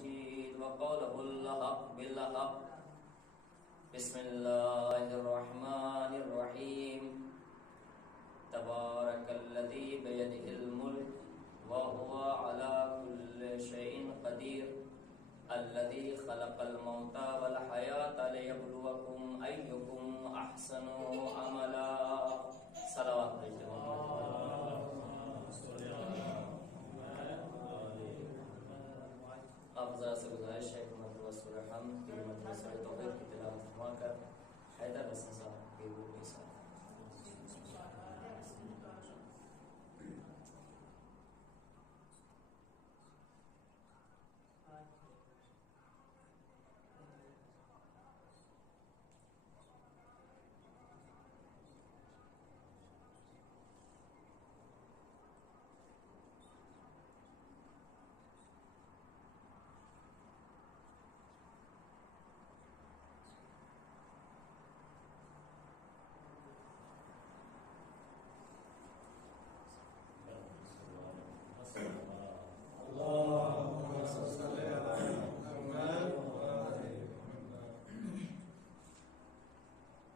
المجيد وقوله الحق بالحق. بسم الله الرحمن الرحيم. تبارك الذي بيده الملك وهو على كل شيء قدير. الذي خلق الموت والحياة ليبلوكم أيكم أحسن عملا. صلوات آپ ذرا سے گزارش ہے کہ مرتبہ سورہ حمد کی مرتبہ سورہ توحید کی تلاوت فرما کر حیدر حسن صاحب کی روح کے ساتھ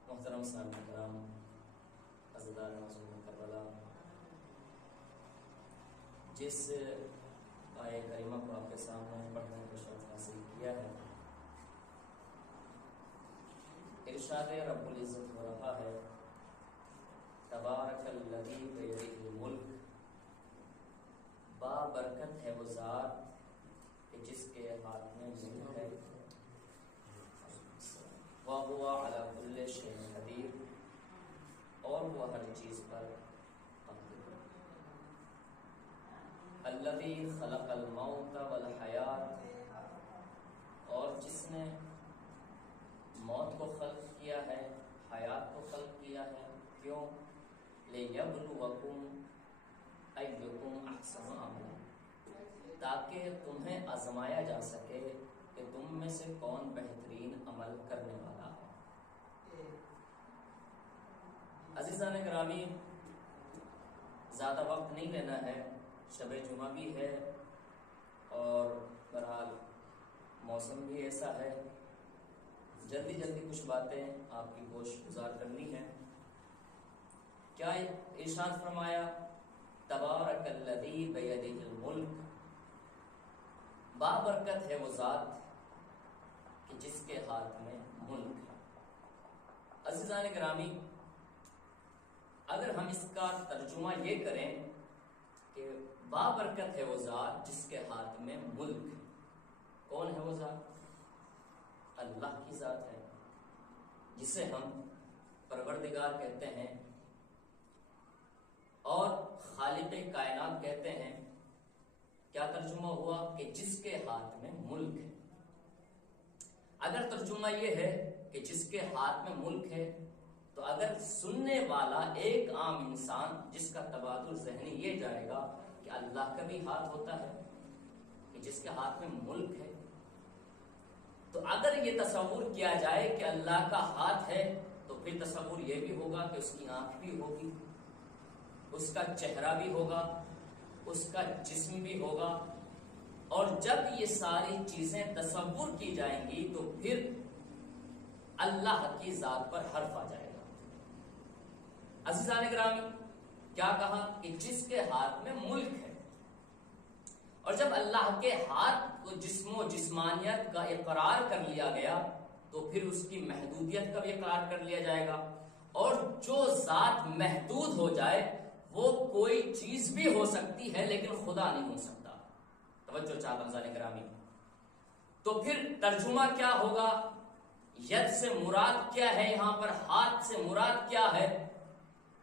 محترم سامعین کرام، عزیزان معصوم کربلا، جس آیہ کریمہ کو آپ کے سامنے پڑھنے کا شرف حاصل کیا ہے، ارشاد رب العزت ہو رہا ہے تبارک الذی بیدہ الملک، با برکت ہے وہ ذات کہ جس کے ہاتھ میں ملک ہے، وَهُوَ عَلَى كُلِّ شَيْءٍ قَدِيرٌ، اور وہ ہر چیز پر قادر ہے۔ الَّذِي خَلَقَ الْمَوْتَ وَالْحَيَاةَ، اور جس نے موت کو خلق کیا ہے، حیات کو خلق کیا ہے، کیوں؟ لِيَبْلُوَكُمْ أَيُّكُمْ أَحْسَنُ عَمَلًا، تاکہ تمہیں آزمایا جا سکے کہ تم میں سے کون بہترین عمل کرنے والا ہے۔ عزیزان گرامی، زیادہ وقت نہیں لینا ہے، شب جمعہ بھی ہے اور بہرحال موسم بھی ایسا ہے، جلدی جلدی کچھ باتیں آپ کی گوش گزار کرنی ہے۔ کیا ارشاد فرمایا؟ تبارک الذی بیدہ الملک، بابرکت ہے وہ ذات کہ جس کے ہاتھ میں ملک ہے۔ عزیزان گرامی، اگر ہم اس کا ترجمہ یہ کریں کہ بابرکت ہے وہ ذات جس کے ہاتھ میں ملک ہے، کون ہے وہ ذات؟ اللہ کی ذات ہے، جسے ہم پروردگار کہتے ہیں اور خالق کائنات کہتے ہیں۔ کیا ترجمہ ہوا؟ کہ جس کے ہاتھ میں ملک ہے۔ اگر ترجمہ یہ ہے کہ جس کے ہاتھ میں ملک ہے، تو اگر سننے والا ایک عام انسان جس کا تبادل ذہنی یہ جائے گا کہ اللہ کا بھی ہاتھ ہوتا ہے کہ جس کے ہاتھ میں ملک ہے، تو اگر یہ تصور کیا جائے کہ اللہ کا ہاتھ ہے تو پھر تصور یہ بھی ہوگا کہ اس کی آنکھ بھی ہوگی، اس کا چہرہ بھی ہوگا، اس کا جسم بھی ہوگا، اور جب یہ ساری چیزیں تصور کی جائیں گی تو پھر اللہ کی ذات پر حرف آ جائے گا۔ عزیزان گرامی، کیا کہا؟ کہ جس کے ہاتھ میں ملک ہے، اور جب اللہ کے ہاتھ کو جسم و جسمانیت کا اقرار کر لیا گیا تو پھر اس کی محدودیت کا بھی اقرار کر لیا جائے گا، اور جو ذات محدود ہو جائے وہ کوئی چیز بھی ہو سکتی ہے لیکن خدا نہیں ہو سکتا۔ توجہ چاہتا ہوں عزیزان گرامی، تو پھر ترجمہ کیا ہوگا؟ ید سے مراد کیا ہے یہاں پر؟ ہاتھ سے مراد کیا ہے؟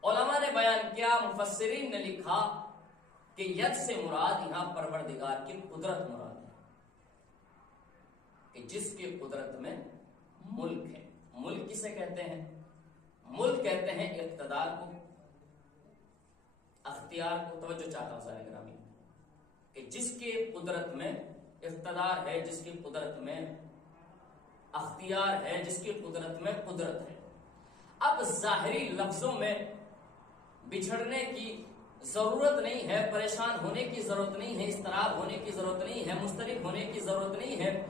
علماء نے بیان کیا، مفسرین نے لکھا کہ ید سے مراد یہاں پروردگار کی قدرت مراد ہے، کہ جس کی قدرت میں ملک ہے۔ ملک کسے کہتے ہیں؟ ملک کہتے ہیں اقتدار کو، اختیار کو۔ توجہ چاہتا ہوں عزیزان گرامی، کہ جس کی قدرت میں اقتدار ہے، جس کی قدرت میں اختیار ہے، جس کی قدرت میں قدرت ہے۔ اب ظاہری لفظوں میں بچھڑنے کی ضرورت نہیں ہے، پریشان ہونے کی ضرورت نہیں ہے، اضطراب ہونے کی ضرورت نہیں ہے، مضطرب ہونے کی ضرورت نہیں ہے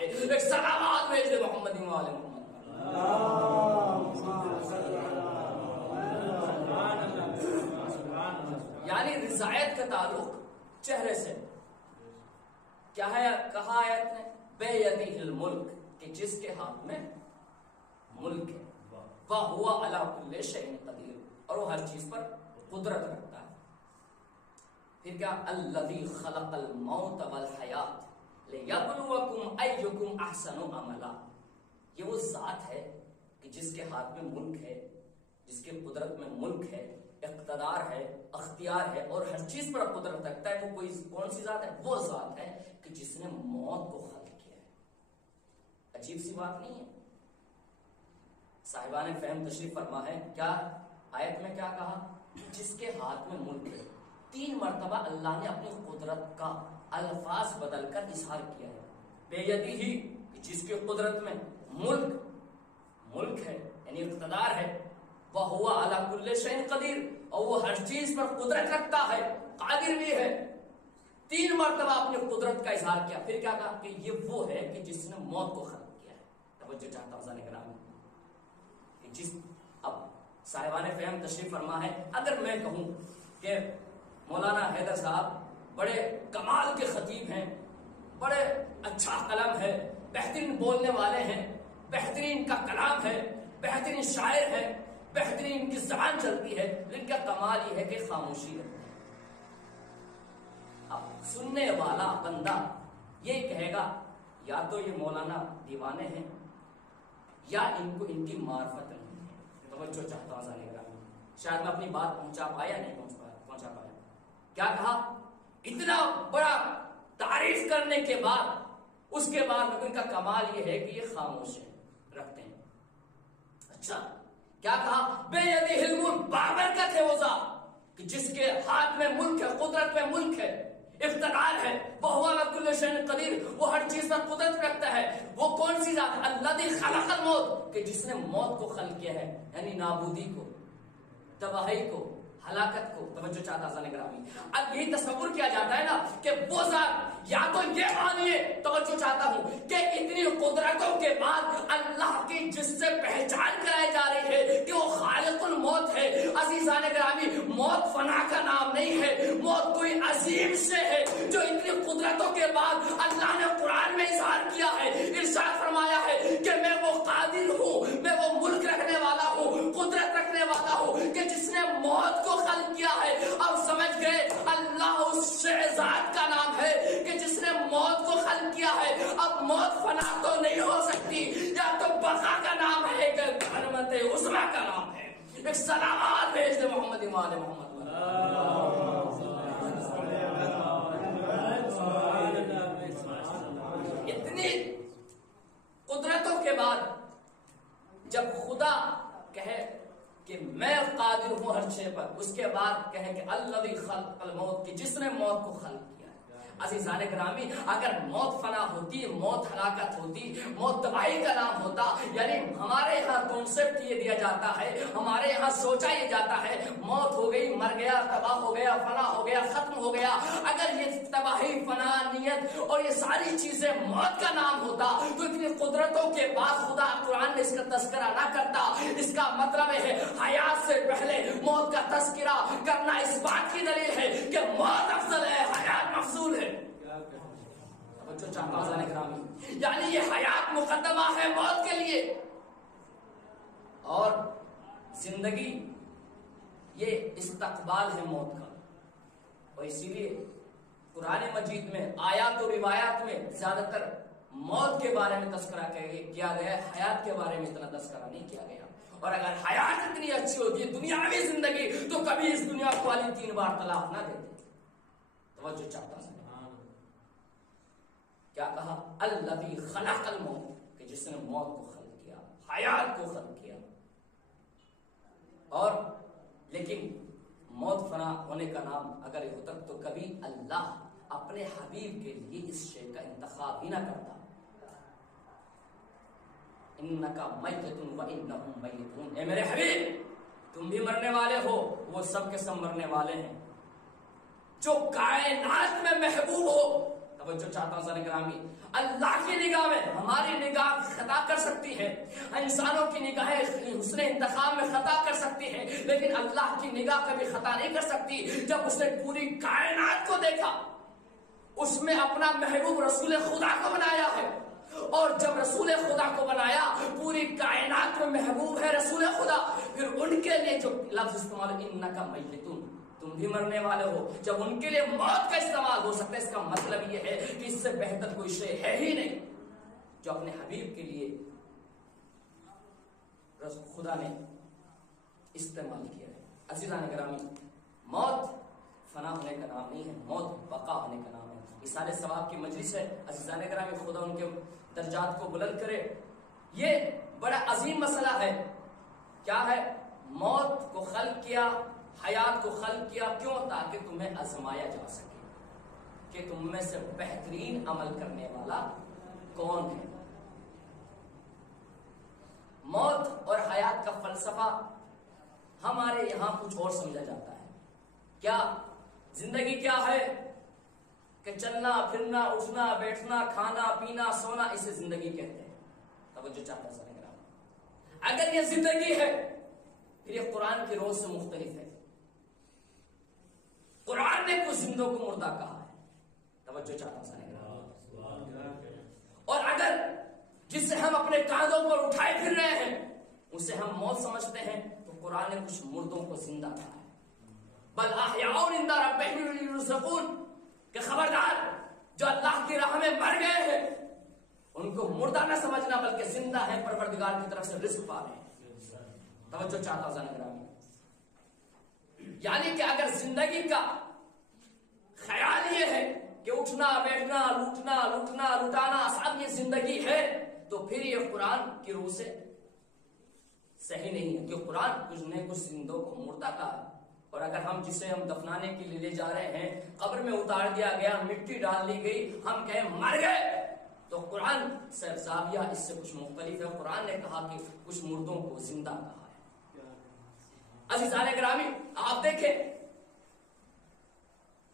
ہے. ایک سلامات بھیج دے محمد والے محمد. یعنی رضایت کا تعلق چہرے سے. کیا ہے کہا آیت نے؟ بیدہ الملک، کہ جس کے ہاتھ میں ملک ہے. وَهُوَ عَلَى كُلِّ شَيْءٍ قَدِيرٌ، اور وہ ہر چیز پر قدرت رکھتا ہے. پھر کیا؟ الَّذِي خَلَقَ الْمَوْتَ وَالْحَيَاةَ لِيَبْلُوَكُمْ أَيُّكُمْ أَحْسَنُ عَمَلًا. یہ وہ ذات ہے کہ جس کے ہاتھ میں ملک ہے، جس کے قدرت میں ملک ہے، اقتدار ہے، اختیار ہے، اور ہر چیز پر قدرت رکھتا ہے. وہ کوئی کون سی ذات ہے؟ وہ ذات ہے کہ جس نے موت کو خلق کیا ہے. عجیب سی بات نہیں ہے؟ صاحبان فہم تشریف فرما ہے. کیا آیت میں کیا کہا؟ جس کے ہاتھ میں ملک ہے. 3 مرتبہ اللہ نے اپنی قدرت کا الفاظ بدل کر اظہار کیا ہے. بیدہ، جس کی قدرت میں ملک ہے یعنی اقتدار ہے. وَهُوَ عَلَى كُلِّ شَيْءٍ قَدِيرٌ، اور وہ ہر چیز پر قدرت رکھتا ہے، قادر بھی ہے. 3 مرتبہ اپنی قدرت کا اظہار کیا. پھر کیا کہا؟ کہ یہ وہ ہے کہ جس نے موت کو خلق کیا ہے. توجہ چاہتا ہوں ذرا کرام. اب صاحبان فہم تشریف فرما ہے. اگر میں کہوں کہ مولانا حیدر صاحب بڑے کمال کے خطیب ہیں، بڑے اچھا قلم ہے، بہترین بولنے والے ہیں، بہترین کا کلام ہے، بہترین شاعر ہے، بہترین کی زبان چلتی ہے، لیکن کا کمال یہ ہے کہ خاموشی رکھتے ہیں. اب سننے والا بندہ یہ کہے گا یا تو یہ مولانا دیوانے ہیں یا ان کو ان کی معرفت نہیں ہے. توجہ چاہتا ہوں ذرا. شاید میں اپنی بات پہنچا پایا نہیں پہنچا پایا. کیا کہا؟ اتنا بڑا تعریف کرنے کے بعد اس کے بعد ان کا کمال یہ ہے کہ یہ خاموش رکھتے ہیں. اچھا کیا کہا؟ بیدہ الملک، بابرکت ہے وہ ذات کہ جس کے ہاتھ میں ملک ہے، قدرت میں ملک ہے، اقتدار ہے. وَهُوَ عَلَى كُلِّ شَيْءٍ قَدِيرٌ، وہ ہر چیز پر قدرت رکھتا ہے. وہ کون سی ذات؟ الَّذِي خَلَقَ الْمَوْتَ، کہ جس نے موت کو خلق کیا ہے، یعنی نابودی کو، تباہی کو، ہلاکت کو. توجہ چاہتا ہوں گرامی. اب یہی تصور کیا جاتا ہے نا کہ وہ ذات، یا تو یہ مانیے، توجہ چاہتا ہوں، کہ اتنی قدرتوں کے بعد اللہ کی جس سے پہچان کرائی جا رہی ہے کہ وہ خالق الموت ہے. عزیزان گرامی، موت فنا کا نام نہیں ہے، موت کوئی عظیم سے ہے جو اتنی قدرتوں کے بعد اللہ نے قرآن میں اظہار کیا ہے. ارشاد فرمایا ہے کہ میں وہ قادر ہوں، میں وہ ملک رکھنے والا ہوں، قدرت رکھنے والا ہوں کہ جس نے موت کو خلق کیا ہے. اب سمجھ گئے اللہ اس ذات کا نام ہے کہ جس نے موت کو خلق کیا ہے. اب موت فنا تو نہیں ہو سکتی، یا تو بقا کا نام ہے کہ حرمت عظمیٰ کا نام ہے. ایک سلامات بھیج دے محمد والے محمد. اتنی قدرتوں کے بعد جب خدا کہے کہ میں قادر ہوں ہر شے پر، اس کے بعد کہے کہ الذی خلق الموت، کہ جس نے موت کو خلق کیا ہے. عزیزان گرامی، اگر موت فنا ہوتی، موت ہلاکت ہوتی، موت تباہی کا نام ہوتا، یعنی ہمارے یہاں کانسیپٹ یہ دیا جاتا ہے، ہمارے یہاں سوچا یہ جاتا ہے موت ہو گئی، مر گیا، تباہ ہو گیا، فنا ہو گیا، ختم ہو گیا. اگر یہ تباہی، فنانیت اور یہ ساری چیزیں موت کا نام ہوتا تو اتنی قدرتوں کے بعد خدا قرآن میں اس کا تذکرہ نہ کرتا. اس کا مطلب ہے حیات سے پہلے موت کا تذکرہ کرنا اس بات کی دلیل ہے کہ موت افضل ہے، حیات مفضول ہے. یعنی یہ حیات مقدمہ ہے موت کے لیے، اور زندگی یہ استقبال ہے موت کا. اور اسی لیے قرآن مجید میں آیات و روایات میں زیادہ تر موت کے بارے میں تذکرہ کیا گیا ہے، حیات کے بارے میں اتنا تذکرہ نہیں کیا گیا. اور اگر حیات اتنی اچھی ہوتی ہے دنیاوی زندگی تو کبھی اس دنیا کو والی 3 بار طلاق نہ دیتے. توجہ چاہتا ہوں. کیا کہا؟ الذی خلق الموت، کہ جس نے موت کو خلق کیا، حیات کو خلق کیا. اور لیکن موت فنا ہونے کا نام اگر یہ ہوتا تو کبھی اللہ اپنے حبیب کے لیے اس شے کا انتخاب ہی نہ کرتا. انکا میتۃ و انہم میتون، اے میرے حبیب تم بھی مرنے والے ہو، وہ سب کے سب مرنے والے ہیں. جو کائنات میں محبوب ہو توجہ چاہتا ہوں ذرا گرامی، اللہ کی نگاہ میں ہماری نگاہ خطا کر سکتی ہے، انسانوں کی نگاہیں حسن انتخاب میں خطا کر سکتی ہے، لیکن اللہ کی نگاہ کبھی خطا نہیں کر سکتی۔ جب اس نے پوری کائنات کو دیکھا، اس میں اپنا محبوب رسول خدا کو بنایا ہے، اور جب رسول خدا کو بنایا، پوری کائنات میں محبوب ہے رسول خدا، پھر ان کے لیے جو لفظ استعمال انکا میتون، تم بھی مرنے والے ہو، جب ان کے لیے موت کا استعمال ہو سکتا ہے، اس کا مطلب یہ ہے کہ اس سے بہتر کوئی شے ہے ہی نہیں جو اپنے حبیب کے لیے خدا نے استعمال کیا ہے۔ عزیزان گرامی، موت فنا ہونے کا نام نہیں ہے، موت بقا ہونے کا نام ہے۔ اصالِ ثواب کی مجلس ہے، عزیزان گرامی، خدا ان کے درجات کو بلند کرے۔ یہ بڑا عظیم مسئلہ ہے، کیا ہے؟ موت کو خلق کیا، حیات کو خلق کیا، کیوں؟ تاکہ تمہیں آزمایا جا سکے کہ تم میں سے بہترین عمل کرنے والا کون ہے۔ موت اور حیات کا فلسفہ ہمارے یہاں کچھ اور سمجھا جاتا ہے۔ کیا زندگی کیا ہے؟ کہ چلنا پھرنا، اٹھنا بیٹھنا، کھانا پینا، سونا، اسے زندگی کہتے ہیں۔ توجہ چاہتا ہوں سنے گرام، اگر یہ زندگی ہے پھر یہ قرآن کی روز سے مختلف ہے۔ قرآن نے کچھ زندوں کو مردہ کہا ہے، توجہ چاہتا ہوں سنے گرام۔ اور اگر جس سے ہم اپنے کاندھوں پر اٹھائے پھر رہے ہیں اسے ہم موت سمجھتے ہیں، تو قرآن نے کچھ مردوں کو زندہ کہا ہے۔ بل احیاء عند ربہم یرزقون، کہ خبردار جو اللہ کی راہ میں مر گئے ہیں ان کو مردہ نہ سمجھنا، بلکہ زندہ ہے، پروردگار کی طرف سے رزق پا رہے ہیں۔ توجہ چاہتا ہوں ذرا گرامی، یعنی کہ اگر زندگی کا خیال یہ ہے کہ اٹھنا بیٹھنا، لوٹنا لٹانا سب یہ زندگی ہے، تو پھر یہ قرآن کی روح سے صحیح نہیں ہے، کہ قرآن کچھ نے کچھ زندوں کو مردہ کہا۔ اور اگر ہم جسے ہم دفنانے کے لیے لے جا رہے ہیں قبر میں اتار دیا گیا، مٹی ڈال دی گئی، ہم کہیں مر گئے، تو قرآن سے زاویہ اس سے کچھ مختلف ہے۔ قرآن نے کہا کہ کچھ مردوں کو زندہ کہا ہے۔ عزیزان گرامی، آپ دیکھیں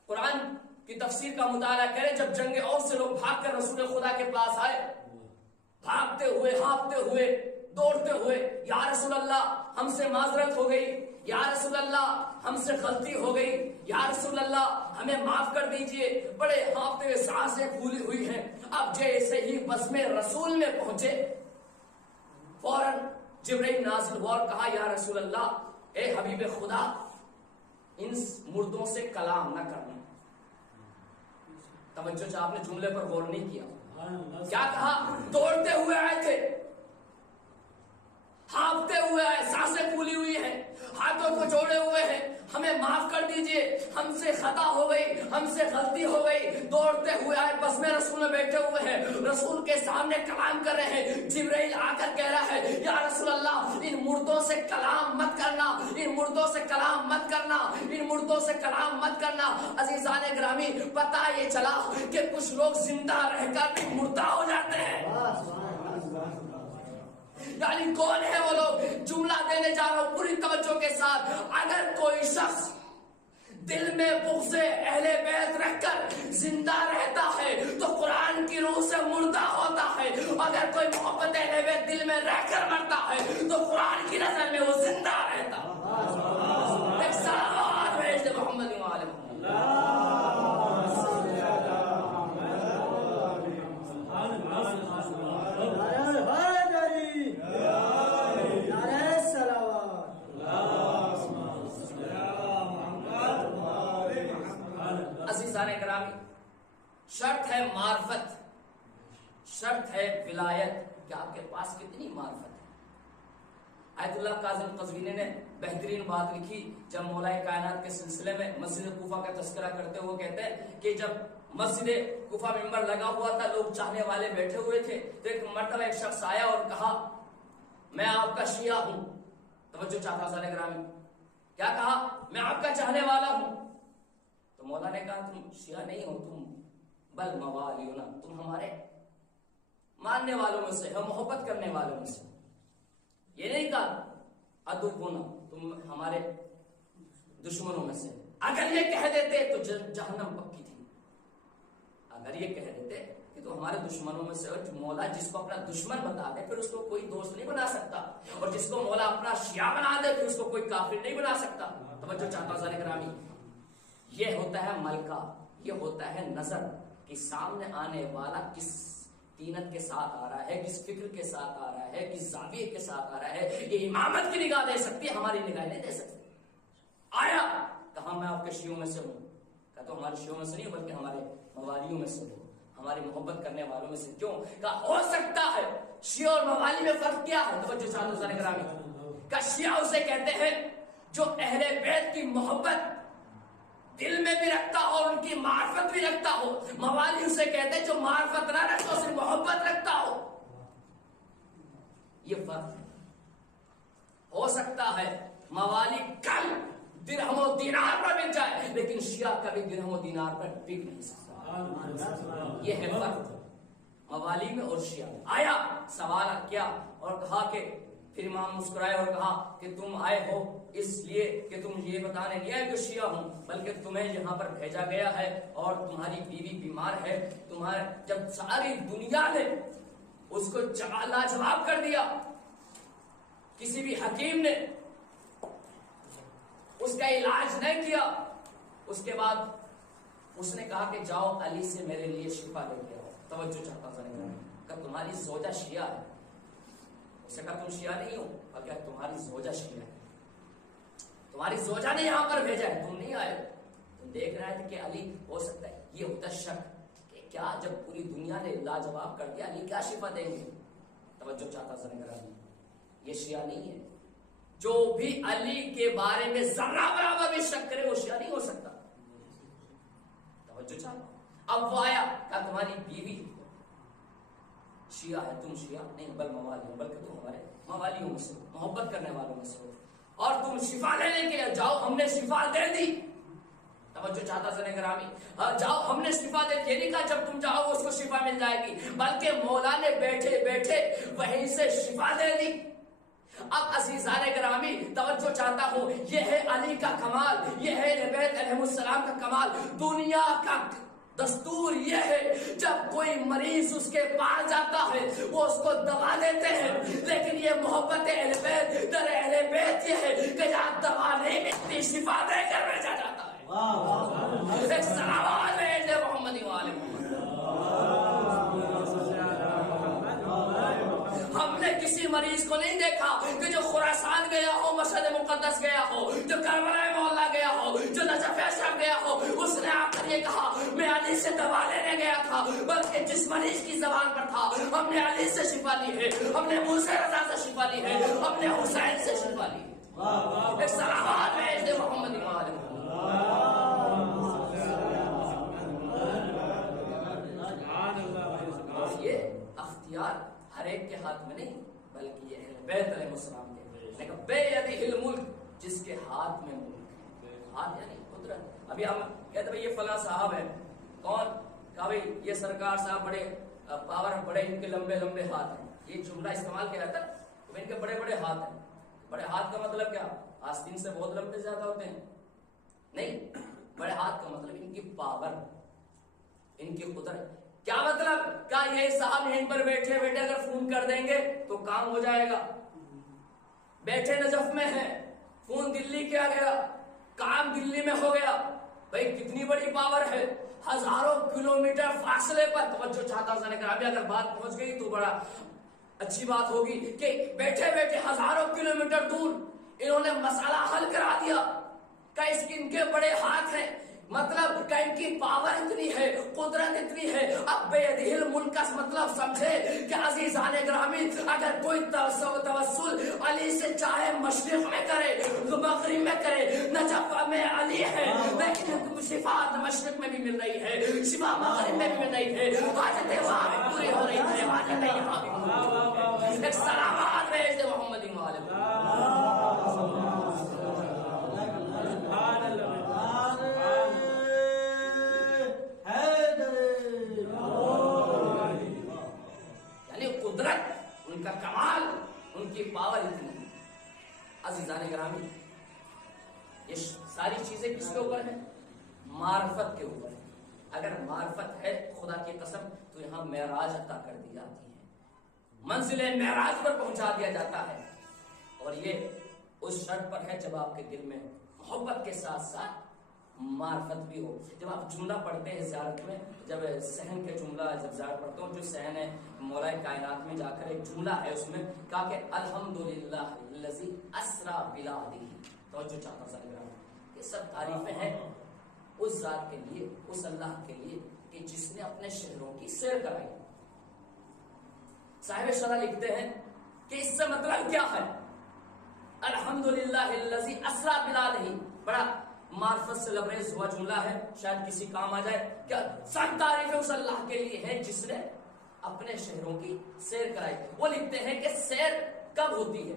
قرآن کی تفسیر کا مطالعہ کریں، جب جنگ عہد سے لوگ بھاگ کر رسول خدا کے پاس آئے، بھاگتے ہوئے، ہانپتے ہوئے، دوڑتے ہوئے، یا رسول اللہ ہم سے معذرت ہو گئی، یا رسول اللہ ہم سے غلطی ہو گئی، یا رسول اللہ ہمیں معاف کر دیجئے، بڑے ہانپتے ہوئے، سانسیں پھولی ہوئی ہیں۔ اب جیسے ہی بزم رسول میں پہنچے، فوراً جبرائیل نازل ہوا اور کہا، یا رسول اللہ، اے حبیب خدا، ان مردوں سے کلام نہ کرنا۔ توجہ، آپ نے جملے پر غور نہیں کیا۔ کیا کہا؟ دوڑتے ہوئے آئے تھے، ہانپتے ہوئے آئے، سانسیں پھولی ہوئی ہیں، ہاتھوں کو جوڑے ہوئے ہیں، ہمیں معاف کر دیجئے، ہم سے خطا ہو گئی، ہم سے غلطی ہو گئی۔ دوڑتے ہوئے آئے، بس میں رسول میں بیٹھے ہوئے ہیں، رسول کے سامنے کلام کر رہے ہیں۔ جبرائیل آ کر کہہ رہا ہے، یا رسول اللہ ان مردوں سے کلام مت کرنا، ان مردوں سے کلام مت کرنا، ان مردوں سے کلام مت کرنا۔ عزیزان گرامی، پتہ یہ چلا کہ کچھ لوگ زندہ رہ کر بھی مردہ ہو جاتے ہیں۔ یعنی کون ہے وہ لوگ؟ جملہ دینے جا رہا ہوں پوری توجہ کے ساتھ۔ اگر کوئی شخص دل میں بغض اہل بیت رکھ کر زندہ رہتا ہے تو قرآن کی روح سے مردہ ہوتا ہے، اگر کوئی محبت اہل بیت دل میں رہ کر مرتا ہے تو قرآن کی نظر میں وہ زندہ رہتا ہے۔ ایک سلام بھیج دے محمد و آل محمد۔ شرط ہے معرفت، شرط ہے ولایت، کہ آپ کے پاس کتنی معرفت ہے۔ آیت اللہ کاظم قزوینی نے بہترین بات لکھی جب مولائے کائنات کے سلسلے میں مسجد کوفہ کا تذکرہ کرتے ہوئے کہتے ہیں کہ جب مسجد کوفہ ممبر لگا ہوا تھا، لوگ چاہنے والے بیٹھے ہوئے تھے، تو ایک مرتبہ ایک شخص آیا اور کہا، میں آپ کا شیعہ ہوں۔ توجہ چاہتا ہوں گرامی، کیا کہا؟ میں آپ کا چاہنے والا ہوں۔ تو مولا نے کہا، تم شیعہ نہیں ہو، تم بل موالیونا، تم ہمارے ماننے والوں میں سے، ہم محبت کرنے والوں میں سے۔ یہ نہیں کہا ادونا، تم ہمارے دشمنوں میں سے۔ اگر یہ کہہ دیتے تو جہنم پکی تھی۔ اگر یہ کہہ دیتے کہ تو ہمارے دشمنوں میں سے مولا جس کو اپنا دشمن بتا دے پھر اس کو کوئی دوست نہیں بنا سکتا، اور جس کو مولا اپنا شیعہ بنا دے پھر اس کو کوئی کافر نہیں بنا سکتا۔ توجہ چاہتا ہوں ذرا گرامی، یہ ہوتا ہے ملکہ، یہ ہوتا ہے نظر کہ سامنے آنے والا کس تینت کے ساتھ آ رہا ہے، کس فکر کے ساتھ آ رہا ہے، کس زاویے کے ساتھ آ رہا ہے۔ یہ امامت کی نگاہ دے سکتی ہے، ہماری نگاہ نہیں دے سکتی۔ آیا کہا میں آپ کے شیعوں میں سے ہوں، کہا تو ہمارے شیعوں میں سے نہیں بلکہ ہمارے موالیوں میں سے ہوں، ہماری محبت کرنے والوں میں سے۔ کیوں؟ کہا ہو سکتا ہے۔ شیعہ اور موالی میں فرق کیا ہے؟ توجہ چاہتا ہوں ذرا گرامی، کہ شیعہ اسے کہتے ہیں جو اہل بیت کی محبت دل میں بھی رکھتا ہو اور ان کی معرفت بھی رکھتا ہو، موالی اسے کہتے ہیں جو معرفت نہ رکھتا ہو صرف محبت رکھتا ہو۔ یہ فرق ہے۔ ہو سکتا ہے موالی کل درہم و دینار پر بک جائے لیکن شیعہ کبھی درہم و دینار پر بک نہیں سکتا۔ یہ ہے فرق موالی میں اور شیعہ میں۔ آیا سوال کیا اور کہا کہ پھر امام مسکرائے اور کہا کہ تم آئے ہو اس لیے کہ تم یہ بتانے نہیں آئے کہ شیعہ ہوں، بلکہ تمہیں یہاں پر بھیجا گیا ہے اور تمہاری بیوی بیمار ہے۔ تمہارے جب ساری دنیا نے اس کو لاجواب کر دیا، کسی بھی حکیم نے اس کا علاج نہیں کیا، اس کے بعد اس نے کہا کہ جاؤ علی سے میرے لیے شفا لے کے آؤ۔ توجہ چاہتا ہوں کہ تمہاری زوجہ شیعہ ہے، اسے کہا تم شیعہ نہیں ہو، بلکہ تمہاری زوجہ شیعہ ہے، تمہاری زوجہ نے یہاں پر بھیجا ہے، تم نہیں آئے ہو۔ تم دیکھ رہے تھے کہ علی ہو سکتا ہے، یہ ہوتا شک کہ کیا جب پوری دنیا نے لاجواب کر دیا علی کیا شفا دیں گے۔ توجہ چاہتا ہوں یہ شیعہ نہیں ہے۔ جو بھی علی کے بارے میں ذرہ برابر بھی شک کرے وہ شیعہ نہیں ہو سکتا۔ توجہ چاہتا، اب وہ آیا کہ تمہاری بیوی شیعہ ہے، تم شیعہ نہیں بل موالی ہو، بلکہ تم ہمارے موالیوں میں سے محبت کرنے والوں میں سے ہو، اور تم شفا لینے کے جاؤ، ہم نے شفا دے دی۔ توجہ چاہتا سنے گرامی، جاؤ ہم نے شفا دے دی، یہ نہیں کہا جب تم جاؤ اس کو شفا مل جائے گی، بلکہ مولا نے بیٹھے بیٹھے وہیں سے شفا دے دی۔ اب عزیزان گرامی توجہ چاہتا ہوں، یہ ہے علی کا کمال، یہ ہے اہل بیت علیہ السلام کا کمال۔ دنیا کا دستور یہ ہے جب کوئی مریض اس کے پاس جاتا ہے وہ اس کو دوا دیتے ہیں، لیکن یہ محبت اہل بیت در اہل بیت یہ ہے کہ جہاں دوا نہیں ملتی شفا دے کر بھیجا جاتا ہے۔ ایک سلام علیہ محمد وآل محمد۔ ہم نے کسی مریض کو نہیں دیکھا کہ جو خراسان گیا ہو، مسجد مقدس گیا ہو، جو کربلا محلہ گیا ہو، جو نجف شام گیا ہو، اس نے آ کر یہ کہا میں علی سے دوا لینے گیا تھا، بلکہ جس مریض کی زبان پر تھا ہم نے علی سے شفا لی ہے، ہم نے موسیٰ رضا سے شفا لی ہے، ہم نے حسین سے شفا لی ہے۔ ایک سلامات ہے محمد وآل محمد۔ یہ اختیار ہر ایک کے ہاتھ میں نہیں بلکہ یہ اہل بیت علیہ السلام کے بیدہ الملک، جس کے ہاتھ میں ملک ہے۔ ہاتھ یعنی قدرت۔ ابھی ہم کہتے ہیں یہ فلاں صاحب ہے، کون؟ کہا بھئی یہ سرکار صاحب بڑے پاور، بڑے ان کے لمبے لمبے ہاتھ ہیں۔ یہ جملہ استعمال کیا جاتا ہے تو ان کے بڑے بڑے ہاتھ ہیں۔ بڑے ہاتھ کا مطلب کیا؟ آستین سے بہت لمبے زیادہ ہوتے ہیں؟ نہیں، بڑے ہاتھ کا مطلب ان کی پاور، ان کی قدرت۔ کیا مطلب؟ کیا یہ صاحب یہیں پر بیٹھے بیٹھے اگر فون کر دیں گے تو کام ہو جائے گا؟ بیٹھے نجف میں ہیں، فون دلی کیا گیا، کام دلی میں ہو گیا۔ بھئی کتنی بڑی پاور ہے، ہزاروں کلومیٹر فاصلے پر۔ توجہ چاہتا ہوں اگر بات پہنچ گئی تو بڑا اچھی بات ہوگی کہ بیٹھے بیٹھے ہزاروں کلومیٹر دور انہوں نے مسئلہ حل کرا دیا۔ کہ اس ان کے بڑے ہاتھ ہیں، مطلب کہ ان کی پاور اتنی ہے، قدرت اتنی ہے۔ اب بیدہ الملک کا مطلب سمجھے کہ عزیزان گرامی اگر کوئی توسل علی سے چاہے مشرق میں کرے تو مغرب میں کرے، نجف میں علی ہے لیکن شفا مشرق میں بھی مل رہی ہے، شفا مغرب میں بھی مل رہی ہے، حاجتیں وہاں بھی پوری ہو رہی ہے، حاجتیں یہاں بھی۔ ایک سلامات بھیج دے محمد وآل قدرت، ان کا کمال، ان کی پاور اتنی۔ عزیزان گرامی یہ ساری چیزیں کس کے اوپر ہیں؟ معرفت کے اوپر ہے۔ اگر معرفت ہے خدا کی قسم تو یہاں معراج عطا کر دی جاتی ہے، منزل معراج پر پہنچا دیا جاتا ہے، اور یہ اس شرط پر ہے جب آپ کے دل میں محبت کے ساتھ ساتھ معرفت بھی ہو۔ جب آپ جملہ پڑھتے ہیں زیارت میں، جب صحن کے جملہ جب زیارت پڑھتے ہو، جو صحن ہے مولا کائنات میں جا کر ایک جملہ ہے، اس میں کہا کہ الحمدللہ الذی اسری بعبدہ، توجہ چاہتا ہوں سارے گرامی، یہ سب تعریفیں ہیں اس ذات کے لیے، اس اللہ کے لیے کہ جس نے اپنے شہروں کی سیر کرائی۔ صاحب شرح لکھتے ہیں کہ اس سے مطلب کیا ہے؟ الحمدللہ الذی اسری بعبدہ، بڑا معرفت سے لبریز ہوا جملہ ہے، شاید کسی کام آ جائے۔ کیا سب تعریفیں اس اللہ کے لیے ہے جس نے اپنے شہروں کی سیر کرائی۔ وہ لکھتے ہیں کہ سیر کب ہوتی ہے؟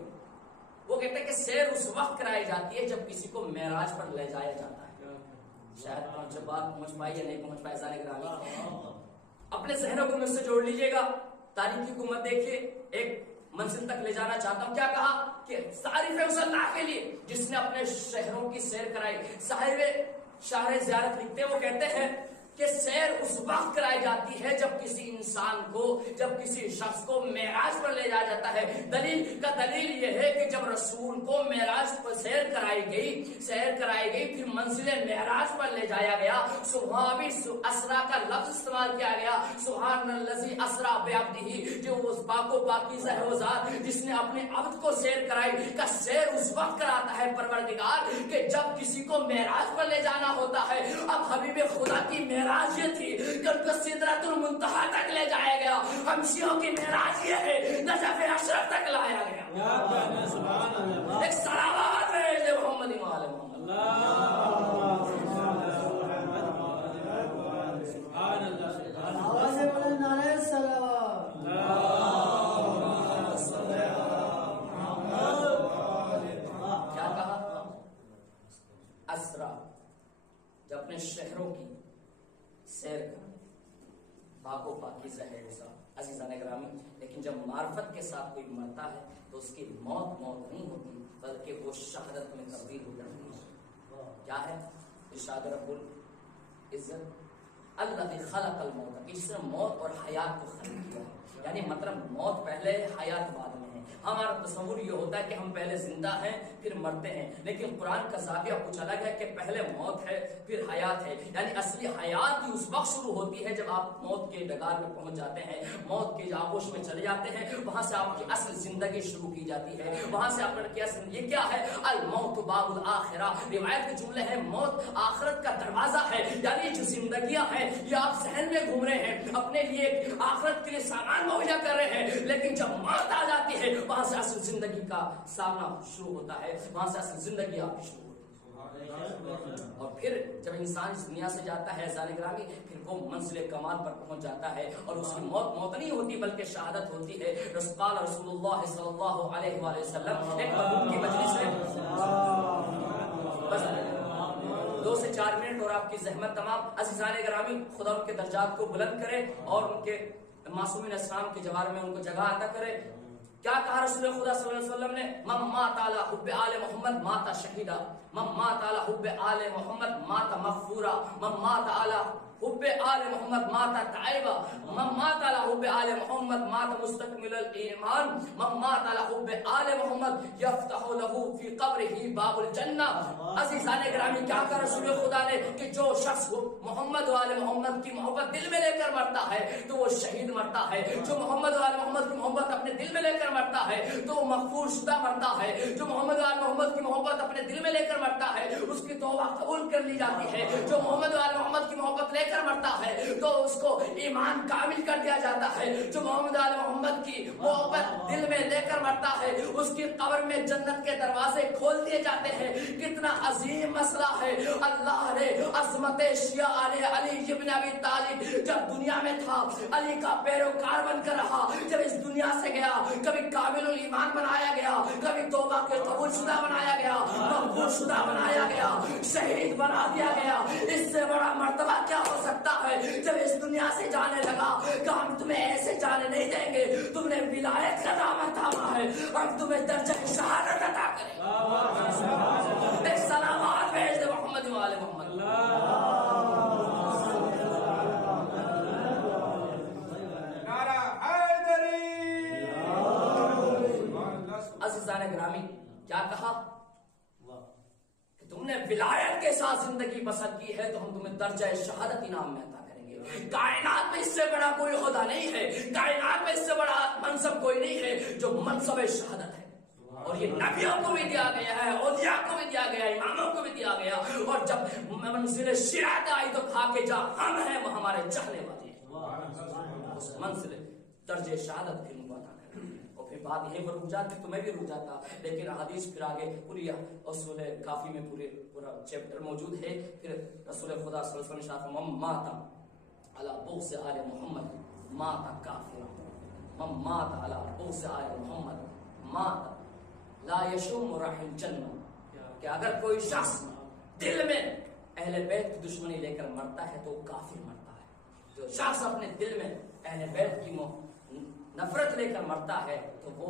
وہ کہتے ہیں کہ سیر اس وقت کرائی جاتی ہے جب کسی کو معراج پر لے جایا جاتا ہے۔ شاید بات پہنچ پائی یا نہیں پہنچ پائے ذرا گرامی، اپنے ذہنوں کو مجھ سے جوڑ لیجئے گا۔ تاریخی حکومت دیکھیے، ایک منزل تک لے جانا چاہتا ہوں۔ کیا کہا کہ تعریف ہے اس اللہ کے لیے جس نے اپنے شہروں کی سیر کرائی۔ صاحب شاہر زیارت لکھتے ہیں، وہ کہتے ہیں کہ سیر اس وقت کرائی جاتی ہے جب کسی انسان کو، جب کسی شخص کو معراج پر لے جایا جاتا ہے۔ دلیل یہ ہے کہ جب رسول کو معراج پر سیر کرائی گئی، پھر منزل معراج پر لے جایا گیا، سبحان اسرا کا لفظ استعمال کیا گیا، سبحان الذی اسری بعبدہ، جو اس پاک و پاکیزہ ہے وہ ذات جس نے اپنے عبد کو سیر کرائی۔ کا سیر اس وقت کراتا ہے پروردگار کہ جب کسی کو معراج پر لے جانا ہوتا ہے۔ اب حبیب خدا کی معراج یہ تھی کہ ان کو سدرۃ المنتہا تک لے جایا گیا، ہمشیوں کی معراج یہ ہے نجف اشرف تک لایا گیا۔ ایک صلوات ہے محمد وآل محمد۔ کیا کہا؟ اسرا، جب اپنے شہروں کی سیر کر، پاک و پاکیزہ ہے وہ سب عزیزان گرامی۔ لیکن جب معرفت کے ساتھ کوئی مرتا ہے تو اس کی موت نہیں ہوتی، بلکہ وہ شہادت میں تبدیل ہو جاتی ہے۔ کیا ہے؟ ارشاد رب العزت الذی خلق الموت، جس نے موت اور حیات کو خلق کیا ہے، یعنی مطلب موت پہلے حیات بعد میں ہے۔ ہمارا تصور یہ ہوتا ہے کہ ہم پہلے زندہ ہیں پھر مرتے ہیں، لیکن قرآن کا زاویہ کچھ الگ ہے کہ پہلے موت ہے پھر حیات ہے، یعنی اصلی حیات بھی اس وقت شروع ہوتی ہے جب آپ موت کے ڈگار میں پہنچ جاتے ہیں، موت کے آغوش میں چلے جاتے ہیں، وہاں سے آپ کی اصل زندگی شروع کی جاتی ہے، وہاں سے آپ کی اصل یہ کیا ہے؟ الموت باب الآخرہ، روایت کے جملے ہیں موت آخرت کا دروازہ ہے، یعنی جو زندگیاں ہیں یہ آپ ذہن میں گھوم رہے ہیں، اپنے لیے آخرت کے لیے سامان مہیا کر رہے ہیں، لیکن جب موت آ جاتی ہے وہاں سے اصل زندگی کا سامنا شروع ہوتا ہے، وہاں سے اصل زندگی آپ کی شروع ہوتی ہے۔ اور پھر جب انسان اس دنیا سے جاتا ہے عزیزان گرامی، پھر وہ منزل کمال پر پہنچ جاتا ہے، اور اس کی موت نہیں ہوتی بلکہ شہادت ہوتی ہے۔ رسول اللہ صلی اللہ علیہ وآلہ وسلم ایک مرحوم کی مجلس ہے، بس 2 سے 4 منٹ اور آپ کی زحمت تمام۔ عزیزان گرامی، خدا ان کے درجات کو بلند کرے اور ان کے معصومین اسلام کے جوار میں ان کو جگہ عطا کرے۔ کیا کہا رسول خدا صلی اللہ علیہ وسلم نے؟ من مات علی حب آل محمد مات شہیدا، من مات علی حب آل محمد مات مغفورا، من مات علی حب آل محمد مات تائبا، من مات علی حب آل محمد مات مستکمل الایمان، من مات علی حب آل محمد یفتح له فی قبرہ باب الجنہ۔ عزیزان گرامی، کیا کہا رسول خدا نے کہ جو شخص محمد و آل محمد کی محبت دل میں لے کر مرتا ہے تو وہ شہید مرتا ہے، جو محمد و آل محمد کی محبت اپنے دل میں لے کر مرتا ہے تو وہ مغفور شدہ مرتا ہے، جو محمد و آل محمد کی محبت اپنے دل میں لے کر مرتا ہے اس کی توبہ قبول کر لی جاتی ہے، جو محمد و آل محمد کی محبت لے کر مرتا ہے تو اس کو ایمان کامل کر دیا جاتا ہے، جو محمد و آل محمد کی محبت دل میں لے کر مرتا ہے اس کی قبر میں جنت کے دروازے کھول دیے جاتے ہیں۔ کتنا عظیم مسئلہ ہے! اللہ نے عظمت شیعہ علی ابن ابی طالب جب دنیا میں تھا علی کا پیروکار بن کر رہا، جب اس دنیا سے گیا کبھی کامل الایمان بنایا گیا، کبھی توبہ کے قبول شدہ بنایا گیا، مقبول شدہ بنایا گیا، شہید بنا دیا گیا۔ اس سے بڑا مرتبہ کیا ہو سکتا ہے؟ جب اس دنیا سے جانے لگا کہ ہم تمہیں ایسے جانے نہیں دیں گے، تم نے ولایت کا دامن تھاما ہے، ہم تمہیں درجہ شہادت عطا کریں گے۔ ایک سلامات بھیج دے محمد و آل محمد۔ عزیزان گرامی کیا کہا کہ تم نے ولایت کے ساتھ زندگی بسر کی ہے تو ہم تمہیں درجہ شہادت انعام میں عطا کریں گے. کائنات میں اس سے بڑا کوئی عہدہ نہیں ہے, کائنات میں اس سے بڑا منصب کوئی نہیں ہے جو منصب شہادت ہے. اور یہ نبیوں کو بھی دیا گیا ہے, اولیاء کو بھی دیا گیا, اماموں کو بھی دیا گیا. اور جب منزل شریعت آئی تو کھا کے جا ہم ہیں وہ ہمارے چاہنے والے ہیں. اس منزل درجہ شہادت پھر ان کو عطا کریں. اور پھر بات یہیں پر رک جاتی, تمہیں بھی رک جاتا, لیکن حدیث پھر آگے پوری اصول کافی میں پورا چیپٹر موجود ہے. پھر رسول خدا صلی اللہ علیہ وسلم من مات علی بغض آل محمد مات کافرا, من مات علی بغض آل محمد مات لا یشم رح الجنہ. کہ اگر کوئی شخص دل میں اہل بیت کی دشمنی لے کر مرتا ہے تو وہ کافر مرتا ہے. جو شخص اپنے دل میں اہل بیت کی نفرت لے کر مرتا ہے تو وہ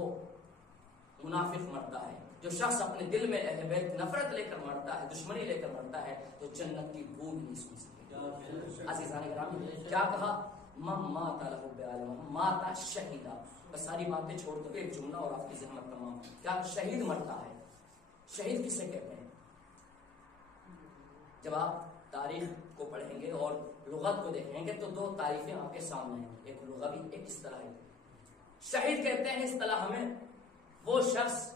منافق مرتا ہے. جو شخص اپنے دل میں اہل بیت کی نفرت لے کر مرتا ہے, دشمنی لے کر مرتا ہے, تو جنت کی بو بھی نہیں سن سکتا. عزیزان گرامی کیا کہا, من مات علی حب آل محمد مات شہیدا. بس ساری باتیں چھوڑ دو, ایک جملہ اور آپ کی زحمت تمام. کیا شہید مرتا ہے؟ شہید کسے کہتے ہیں؟ جب آپ تاریخ کو پڑھیں گے اور لغت کو دیکھیں گے تو دو تعریفیں آپ کے سامنے ہیں, ایک لغوی ایک اصطلاحی. شہید کہتے ہیں اصطلاح میں وہ شخص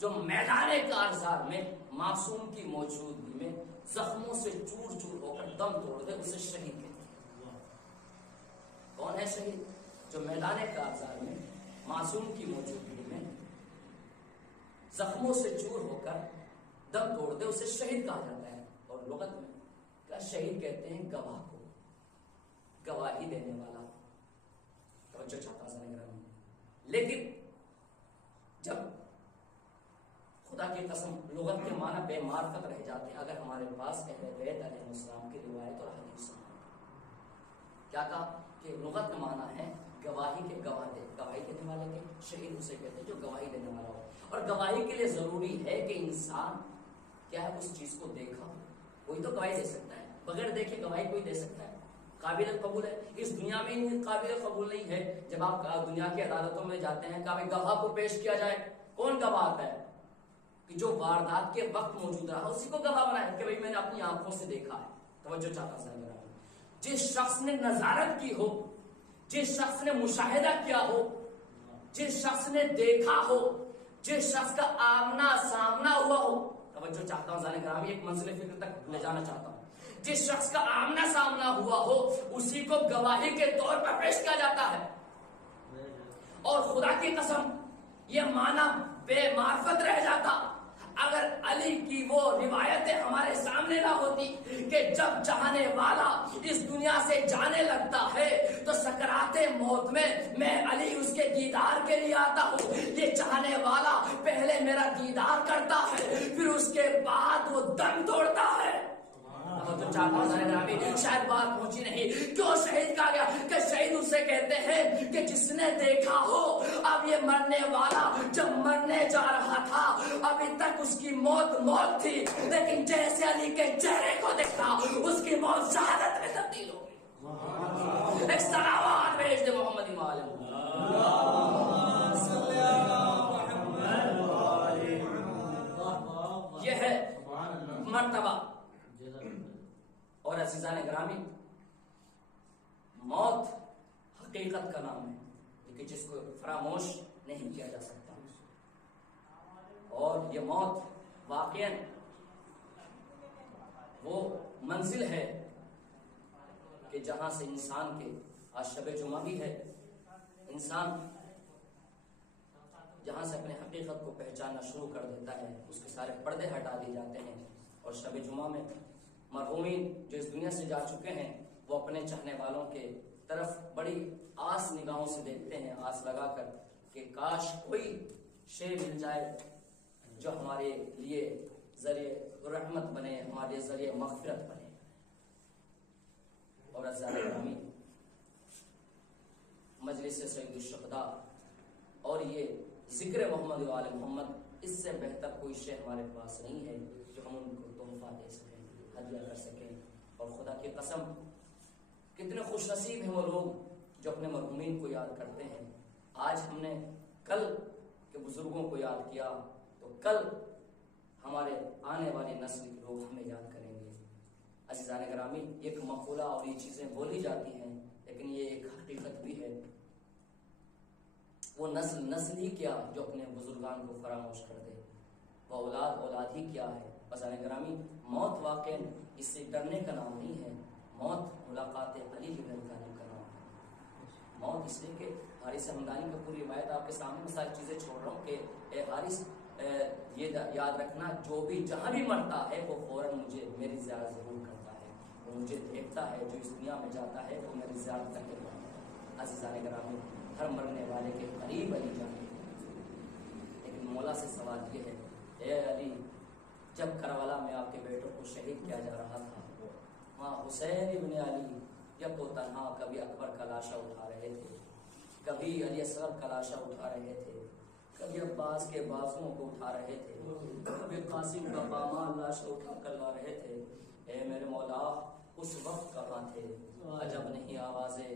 جو میدان کارزار میں معصوم کی موجودگی میں زخموں سے چور چور ہو کر دم توڑ دے, اسے شہید کہتے ہیں. کون ہے شہید؟ جو میدان کارزار میں معصوم کی موجودگی میں زخموں سے چور ہو کر دم توڑ دے, اسے شہید کہا جاتا ہے. اور لغت میں کیا شہید کہتے ہیں گواہ کو, گواہی دینے والا. توجہ چاہتا ہوں. لیکن جب خدا کی قسم لغت کے معنی بے معرفت رہ جاتے ہیں اگر ہمارے پاس اہل بیت علیہ السلام کی روایت اور حدیث. کیا کہا کہ لغت میں معنی ہے گواہی کے گواہ دے, گواہی دینے والے کے شہید اسے کہتے ہیں جو گواہی دینے والا ہو. اور گواہی کے لیے ضروری ہے کہ انسان کیا ہے اس چیز کو دیکھا, کوئی تو گواہی دے سکتا ہے, بغیر دیکھے گواہی کوئی دے سکتا ہے, قابل قبول ہے. اس دنیا میں ہی قابل قبول نہیں ہے. جب آپ دنیا کی عدالتوں میں جاتے ہیں کہ گواہ کو پیش کیا جائے, کون گواہ آتا ہے؟ کہ جو واردات کے وقت موجود رہا اسی کو گواہ بنایا کہ بھئی میں نے اپنی آنکھوں سے دیکھا ہے. توجہ چاہتا ہوں. جس شخص نے نظارت کی ہو, جس شخص نے مشاہدہ کیا ہو, جس شخص نے دیکھا ہو, جس شخص کا آمنا سامنا ہوا ہو. توجہ چاہتا ہوں ذہن گرامی, ایک منزل فکر تک لے جانا چاہتا ہوں. جس شخص کا آمنا سامنا ہوا ہو اسی کو گواہی کے طور پر پیش کیا جاتا ہے. اور خدا کی قسم یہ معنی بے معرفت رہ جاتا اگر علی کی وہ روایتیں ہمارے سامنے نہ ہوتی کہ جب چاہنے والا اس دنیا سے جانے لگتا ہے تو سکرات موت میں علی اس کے دیدار کے لیے آتا ہوں. یہ چاہنے والا پہلے میرا دیدار کرتا ہے پھر اس کے بعد وہ دم توڑتا ہے. تو چاہتا ہوں شاید بات پہنچی نہیں. کیوں شہید کہا گیا؟ کہ شہید اسے کہتے ہیں کہ جس نے دیکھا ہو اب یہ مرنے والا جب مرنے جا رہا تھا ابھی تک اس کی موت تھی, لیکن جیسے علی کے چہرے کو دیکھا اس کی موت شہادت میں تبدیل ہو گئی. ایک سلامات بھیج دے محمد عالم. یہ ہے مرتبہ. اور عزیزان گرامی موت حقیقت کا نام ہے لیکن جس کو فراموش نہیں کیا جا سکتا. اور یہ موت واقعاً وہ منزل ہے کہ جہاں سے انسان کے, آج شب جمعہ بھی ہے, انسان جہاں سے اپنے حقیقت کو پہچاننا شروع کر دیتا ہے اس کے سارے پردے ہٹا دیے جاتے ہیں. اور شب جمعہ میں مرحومین جو اس دنیا سے جا چکے ہیں وہ اپنے چاہنے والوں کے طرف بڑی آس نگاہوں سے دیکھتے ہیں, آس لگا کر کہ کاش کوئی شے مل جائے جو ہمارے لیے ذریعہ رحمت بنے, ہمارے ذریعہ مغفرت بنے. اور عزیزان گرامی مجلس سید الشہداء اور یہ ذکر محمد و آل محمد, اس سے بہتر کوئی شے ہمارے پاس نہیں ہے جو ہم ان کو تحفہ دے سکیں, ہدیہ کر سکیں. اور خدا کی قسم کتنے خوش نصیب ہیں وہ لوگ جو اپنے مرحومین کو یاد کرتے ہیں. آج ہم نے کل کہ بزرگوں کو یاد کیا تو کل ہمارے آنے والی نسل کے لوگ ہمیں یاد کریں گے۔ عزیزان گرامی، ایک مقولہ اور یہ چیزیں بولی جاتی ہیں لیکن یہ ایک حقیقت بھی ہے۔ وہ نسل ہی کیا جو اپنے بزرگان کو فراموش کر دے، وہ اولاد ہی کیا ہے۔ عزیزان گرامی، موت واقع اس سے ڈرنے کا نام نہیں ہے، موت ملاقات علی بن ابی طالب کا نام ہے۔ موت اس لیے کہ حارث ہمدانی کا پوری روایت آپ کے سامنے میں ساری چیزیں چھوڑ رہا ہوں کہ اے حارث یہ یاد رکھنا، جو بھی جہاں بھی مرتا ہے وہ فوراً مجھے میری زیارت ضرور کرتا ہے، وہ مجھے دیکھتا ہے، جو اس دنیا میں جاتا ہے وہ میری زیارت کرنے والا ہے۔ عزیزان گرامی، ہر مرنے والے کے قریب علی جانے، لیکن مولا سے سوال یہ ہے، اے علی، جب کربلا میں آپ کے بیٹوں کو شہید کیا جا رہا تھا، وہاں حسین ابن علی یک و تنہا کبھی اکبر کا لاشا اٹھا رہے تھے، کبھی علی اصغر کا لاشا اٹھا رہے تھے، کبھی عباس کے بازوؤں کو اٹھا رہے تھے، کبھی قاسم کا پامال لاشا اٹھا کر لا رہے تھے۔ اے میرے مولا، اس وقت کہاں تھے؟ عجب نہیں آوازیں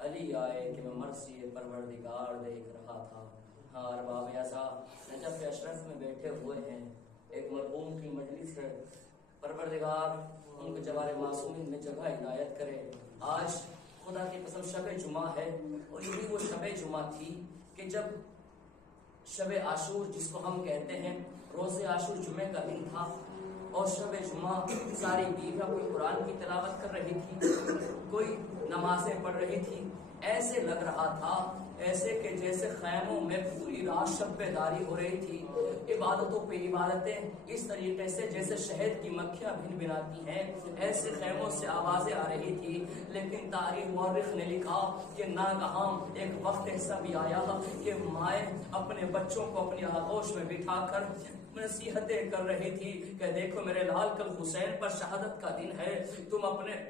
علی آئے کہ میں مرثی پروردگار دیکھ رہا تھا۔ ہاں ارباب اعزا، نجف اشرف میں بیٹھے ہوئے ہیں، ایک مرحوم کی مجلس ہے، پروردگار ان کو جوار معصومین میں جگہ عنایت کرے۔ آج خدا کی قسم شب جمعہ ہے، اور یہی وہ شب جمعہ تھی کہ جب شب عاشور جس کو ہم کہتے ہیں، روز عاشور جمعے کا دن تھا، اور شب جمعہ ساری بیویاں کوئی قرآن کی تلاوت کر رہی تھی، کوئی نمازیں پڑھ رہی تھی۔ ایسے لگ رہا تھا ایسے کہ جیسے خیموں میں پوری رات شب بیداری ہو رہی تھی، عبادتوں پہ عبادتیں، اس طریقے سے جیسے شہد کی مکھیاں بھن بھناتی ہیں، ایسے خیموں سے آوازیں آ رہی تھی۔ لیکن تاریخ مورخ نے لکھا کہ ناگہاں ایک وقت ایسا بھی آیا کہ مائیں اپنے بچوں کو اپنی آغوش میں بٹھا کر نصیحتیں کر رہی تھی کہ دیکھو میرے لال، کل حسین پر شہادت کا دن ہے، تم اپنے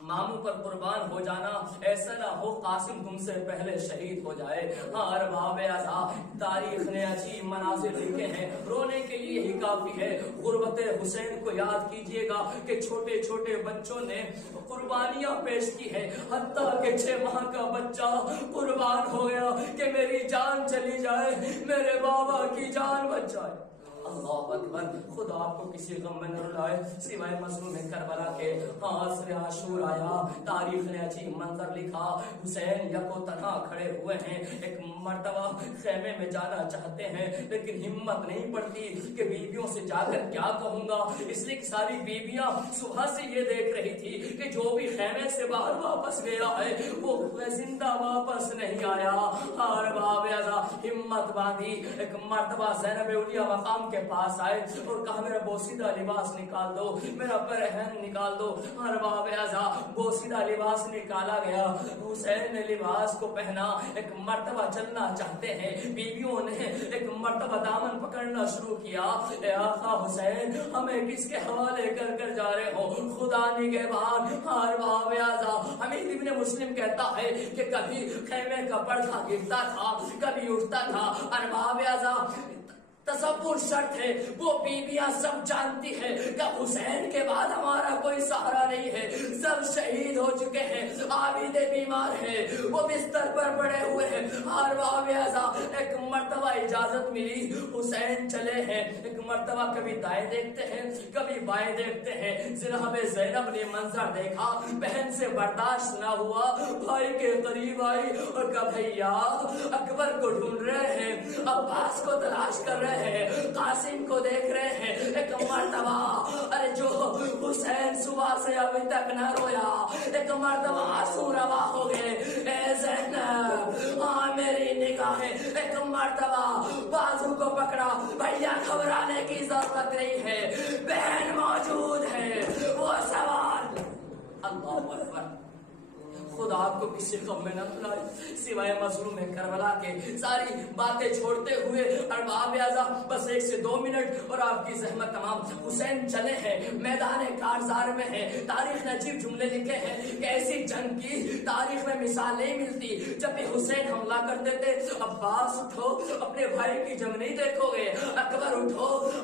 ماموں پر قربان ہو جانا، ایسا نہ ہو قاسم تم سے پہلے شہید ہو جائے۔ ہاں ارباب اعزا، تاریخ نے عجیب مناظر لکھے ہیں، رونے کے لیے ہی کافی ہے۔ غربت حسین کو یاد کیجئے گا کہ چھوٹے چھوٹے بچوں نے قربانیاں پیش کی ہے، حتیٰ کہ 6 ماہ کا بچہ قربان ہو گیا کہ میری جان چلی جائے، میرے بابا کی جان بچ جائے۔ اللہ اکبر، خدا آپ کو کسی غم میں نہ رلائے سوائے مظلوم کربلا کے۔ ہاں عصر عاشور آیا، تاریخ نے عجیب منظر لکھا، حسین یکو تنہا کھڑے ہوئے ہیں، ایک مرتبہ خیمے میں جانا چاہتے ہیں لیکن ہمت نہیں پڑتی کہ بیویوں سے جا کر کیا کہوں گا، اس لیے ساری بیویاں صبح سے یہ دیکھ رہی تھی کہ جو بھی خیمے سے باہر واپس گیا ہے وہ زندہ واپس نہیں آیا۔ ہر باب اعزا ہمت باندھی، ایک مرتبہ زینب اولیاء مقام کے پاس آئے اور کہا میرا بوسیدہ لباس نکال دو، میرا برہن نکال دو۔ ہر باب اعزا بوسیدہ لباس نکالا گیا، حسین نے لباس کو پہنا، ایک مرتبہ چلنا چاہتے ہیں، بیویوں نے ایک مرتبہ دامن پکڑنا شروع کیا۔ اے آقا حسین، ہمیں کس کے حوالے کر کر جا رہے ہو؟ خدا نگہبان۔ ہر باب اعزا حمید ابن مسلم کہتا ہے کہ کبھی خیمے کا پردہ گرتا تھا، کبھی اٹھتا تھا۔ ارباب اعزا تصور شرط ہے، وہ بیویاں سب جانتی ہے کہ حسین کے بعد ہمارا کوئی سہارا نہیں ہے، سب شہید ہو چکے ہیں، عابدے بیمار ہیں، وہ بستر پر پڑے ہوئے ہیں۔ ہر باب اعزا ایک مرتبہ اجازت ملی، حسین چلے ہیں، ایک مرتبہ کبھی دائیں دیکھتے ہیں کبھی بائیں دیکھتے ہیں۔ جناب زینب نے منظر دیکھا، بہن سے برداشت نہ ہوا، بھائی کے قریب آئی اور کہا بھیا اکبر کو ڈھونڈ رہے ہیں، عباس کو تلاش کر رہے ہیں، قاسم کو دیکھ رہے ہیں۔ ایک مرتبہ ارے جو حسین صبح سے ابھی تک نہ رویا، ایک مرتبہ آنسو روا ہو گئے۔ اے زینب ہاں میری نگاہیں، ایک مرتبہ بازو کو پکڑا، بھیا گھبرانے کی ضرورت نہیں ہے، بہن موجود ہے، وہ سوال۔ اللہ اکبر، خدا آپ کو کسی غم میں نہ بلائے سوائے مظلوم کربلا کے۔ ساری باتیں چھوڑتے ہوئے ارباب اعزا بس 1 سے 2 منٹ اور آپ کی زحمت تمام۔ حسین چلے ہیں، میدان کارزار میں ہیں، تاریخ نے عجیب جملے لکھے ہیں کہ ایسی جنگ کی تاریخ میں مثال نہیں ملتی۔ جب بھی حسین حملہ کرتے تھے، عباس اٹھو اپنے بھائی کی جنگ نہیں دیکھو گے، اکبر اٹھو